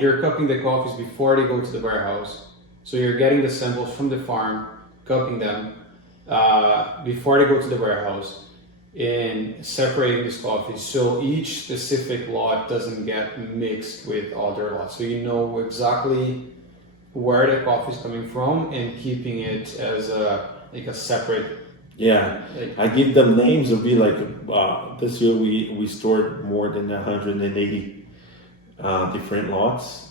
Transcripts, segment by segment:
You're cupping the coffees before they go to the warehouse. So you're getting the samples from the farm, cupping them before they go to the warehouse, and separating these coffees so each specific lot doesn't get mixed with other lots. So you know exactly where the coffee is coming from and keeping it as a separate. Yeah, I give them names. It'll be like this year we stored more than 180 different lots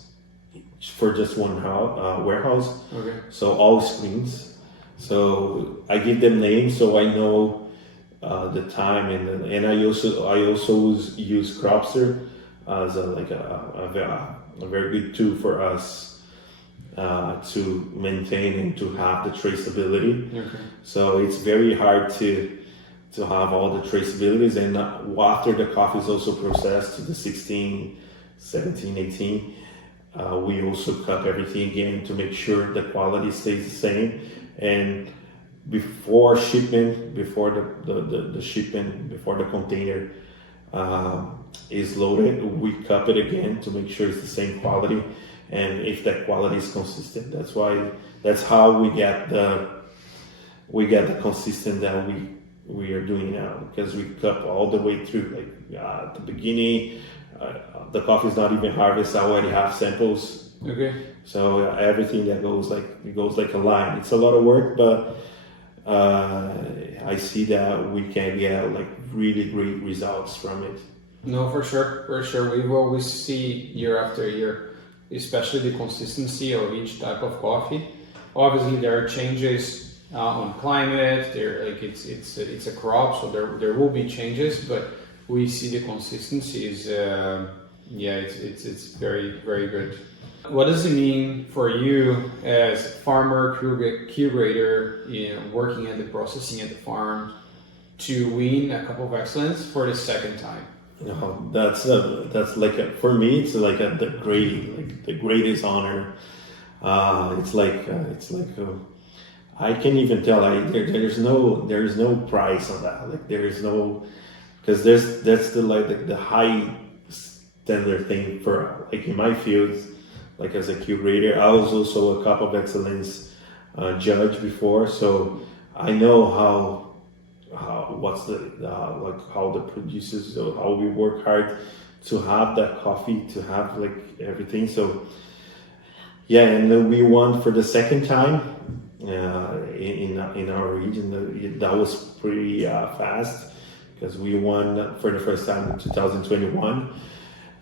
for just one warehouse. Okay. So all screens. So I give them names so I know the time, and I also use Cropster as a very good tool for us to maintain and to have the traceability. Okay. So it's very hard to have all the traceabilities, and after the coffee is also processed to the 16, 17, 18, we also cup everything again to make sure the quality stays the same. And before shipment, before the shipment, before the container is loaded, we cup it again to make sure it's the same quality. And if that quality is consistent, that's how we get the consistent that we are doing now, because we cup all the way through. Like at the beginning, the coffee is not even harvested. I already have samples. Okay. So everything that goes like a line. It's a lot of work, but I see that we can get like really great results from it. No, for sure. We will always see year after year, especially the consistency of each type of coffee. Obviously, there are changes on climate. It's a crop, so there will be changes, but we see the consistency is it's very, very good. What does it mean for you as farmer, curator, working at the processing at the farm, to win a Cup of Excellence for the second time? No, that's like for me, it's like the greatest honor. It's like I can't even tell. There's no price on that. Like there is no, because that's the high standard thing for, like, in my field. Like as a curator, I was also a Cup of Excellence judge before, so I know how the producers, how we work hard to have that coffee, to have like everything. So yeah, and then we won for the second time in our region. That was pretty fast, because we won for the first time in 2021.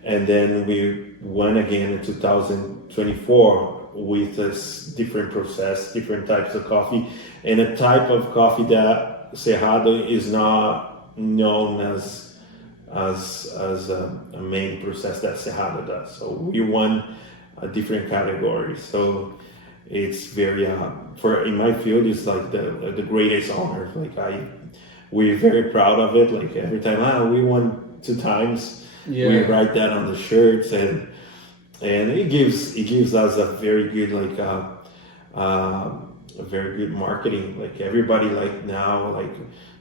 And then we won again in 2024 with this different process, different types of coffee, and a type of coffee that Cerrado is not known as a main process that Cerrado does. So we won a different category. So it's very in my field, it's like the greatest honor. Like we're very proud of it. Like every time we won 2 times. Yeah. We write that on the shirts, and it gives us a very good a very good marketing. Like everybody now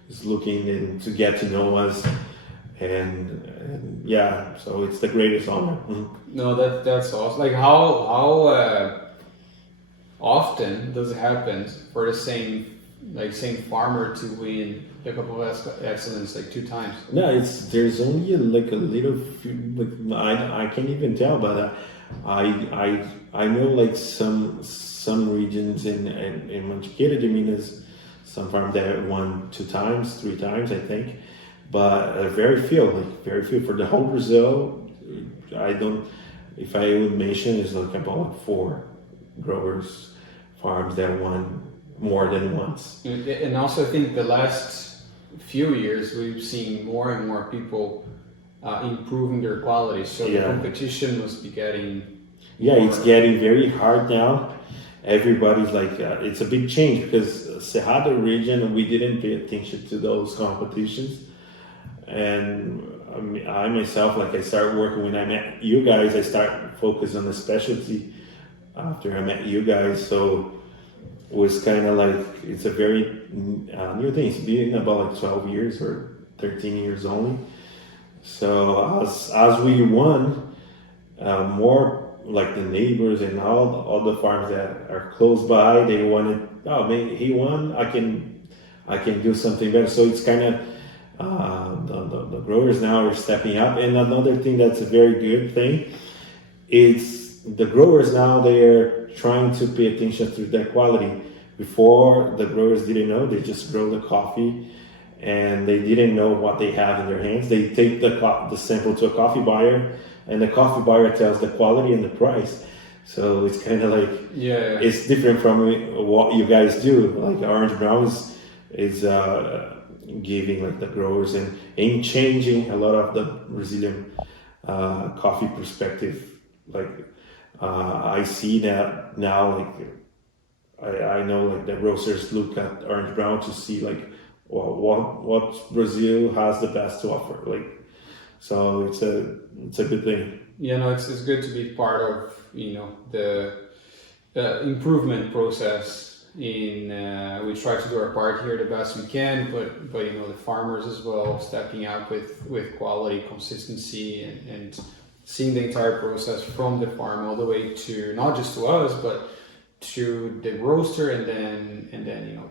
is looking in to get to know us, and yeah, so it's the greatest honor. Mm-hmm. No, that's awesome. Like how often does it happen for the same farmer to win a Cup of Excellence like 2 times? No, there's only like a little few, like I can't even tell, but I know like some regions in Mantiqueira de Minas, some farm that won 2 times, 3 times, I think, but very few for the whole Brazil. If I would mention, it's like about 4 growers farms that won more than once. And also, I think the last few years we've seen more and more people improving their quality. So the competition must be getting. Yeah, it's getting very hard now. Everybody's like, it's a big change, because Cerrado region, we didn't pay attention to those competitions. And I myself, like I started working when I met you guys, I started focus on the specialty after I met you guys. So it was kind of like, it's a very new thing. It's been about like 12 years or 13 years only. So as we won, more like the neighbors and all the farms that are close by, they wanted, oh man, he won, I can do something better. So it's kind of the growers now are stepping up. And another thing that's a very good thing, it's the growers now, they're trying to pay attention to their quality. Before, the growers didn't know, they just grow the coffee and they didn't know what they have in their hands. They take the sample to a coffee buyer, and the coffee buyer tells the quality and the price. So it's kind of like, it's different from what you guys do. Like Orange Brown is giving like the growers and changing a lot of the Brazilian coffee perspective. Like I see that now, like I know like the roasters look at Orange Brown to see like, well, what Brazil has the best to offer. Like, so it's a good thing. Yeah, no, it's good to be part of the improvement process. We try to do our part here the best we can, but the farmers as well stepping up with quality, consistency, and seeing the entire process from the farm all the way to not just to us, but to the roaster and then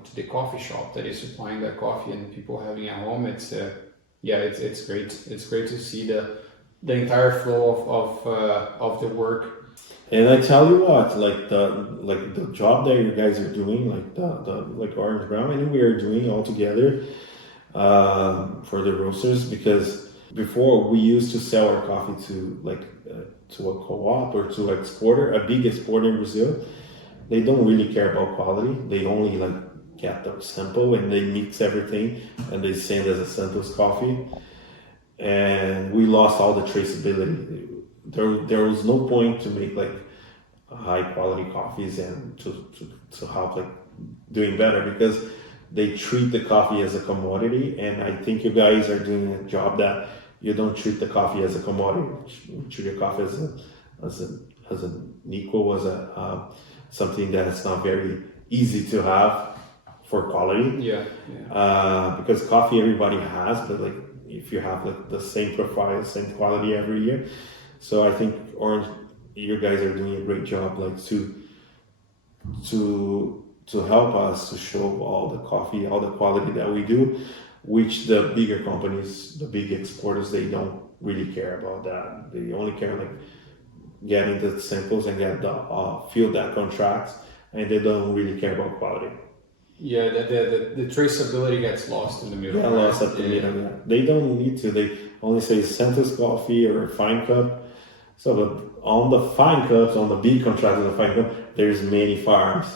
to the coffee shop that is supplying that coffee and people having at home. It's great. It's great to see the entire flow of the work. And I tell you what, like the job that you guys are doing, like Orange Brown, and we are doing all together for the roasters, because before we used to sell our coffee to to a co-op or to an exporter, a big exporter in Brazil. They don't really care about quality. They only get the sample and they mix everything and they send as a Santos coffee. And we lost all the traceability. There was no point to make high quality coffees and to help doing better, because they treat the coffee as a commodity. And I think you guys are doing a job that you don't treat the coffee as a commodity. You treat your coffee as an equal, as something that's not very easy to have for quality. Because coffee everybody has, but if you have the same profile, same quality every year. So I think you guys are doing a great job, to help us to show all the coffee, all the quality that we do, which the bigger companies, the big exporters, they don't really care about that. They only care getting the samples and get fill that contract, and they don't really care about quality. Yeah, the traceability gets lost in the middle. Yeah, lost at the middle. Yeah. They don't need to. They only say Santos coffee or fine cup. So on the fine cups, on the big contracts of the fine cup, there's many farms.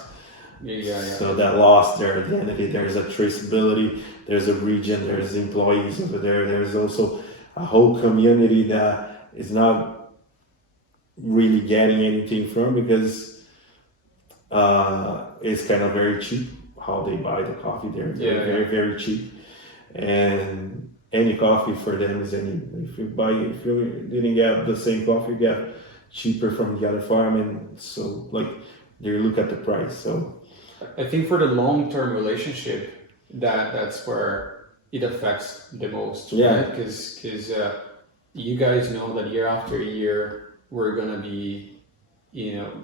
Yeah. So that lost their identity. There's a traceability. There's a region. There's employees over there. There's also a whole community that is not really getting anything from, because it's kind of very cheap how they buy the coffee. They're very, very cheap, and any coffee for them is any. If you didn't get the same coffee, you get cheaper from the other farm, and so they look at the price. So I think for the long-term relationship, that's where it affects the most. Yeah, right? Because you guys know that year after year we're gonna be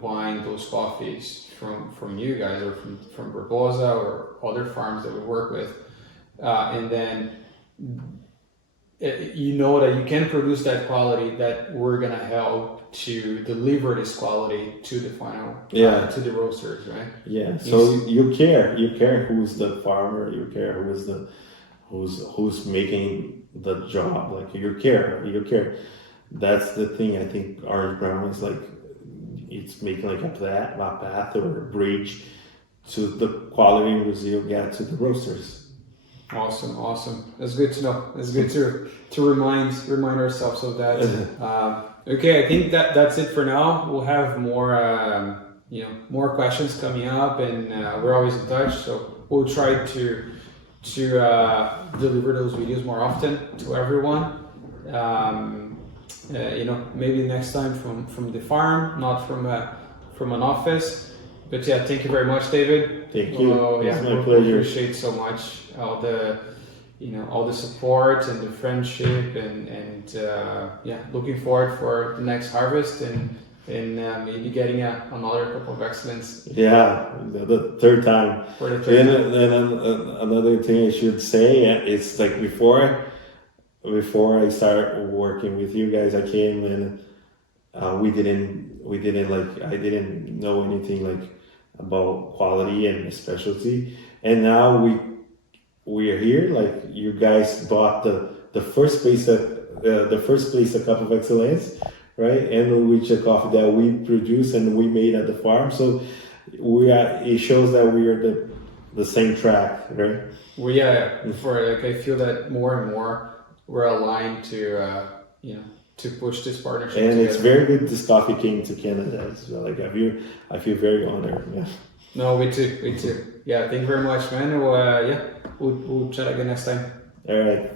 buying those coffees from you guys, or from Barbosa or other farms that we work with, and then that you can produce that quality, that we're gonna help to deliver this quality to the final to the roasters, right? Yeah. So you care who's the farmer, you care who's making the job. You care. That's the thing. I think Orange Brown is it's making a path or a bridge to the quality in Brazil get to the roasters. Awesome. That's good to know. It's good to remind ourselves of that. Okay, I think that's it for now. We'll have more more questions coming up, and we're always in touch. So we'll try to deliver those videos more often to everyone. Maybe next time from the farm, not from an office. But yeah, thank you very much, Deyvid. Thank you. It's my pleasure. We appreciate so much all the support and the friendship, and looking forward for the next harvest, and and maybe getting another cup of excellence Yeah, the third time. for the third time. And another thing I should say, it's like before I started working with you guys, I came and we didn't like, I didn't know anything like about quality and specialty, and now we are here. Like, you guys bought the first place a cup of excellence, right? And which a coffee that we produce and we made at the farm. So it shows that we are the same track, right? Well, for like, I feel that more and more we're aligned to to push this partnership. And together. it's very good this coffee came to Canada. So like, I feel very honored. Yeah. No, we too. Yeah, thank you very much, man. We'll chat again next time. All right.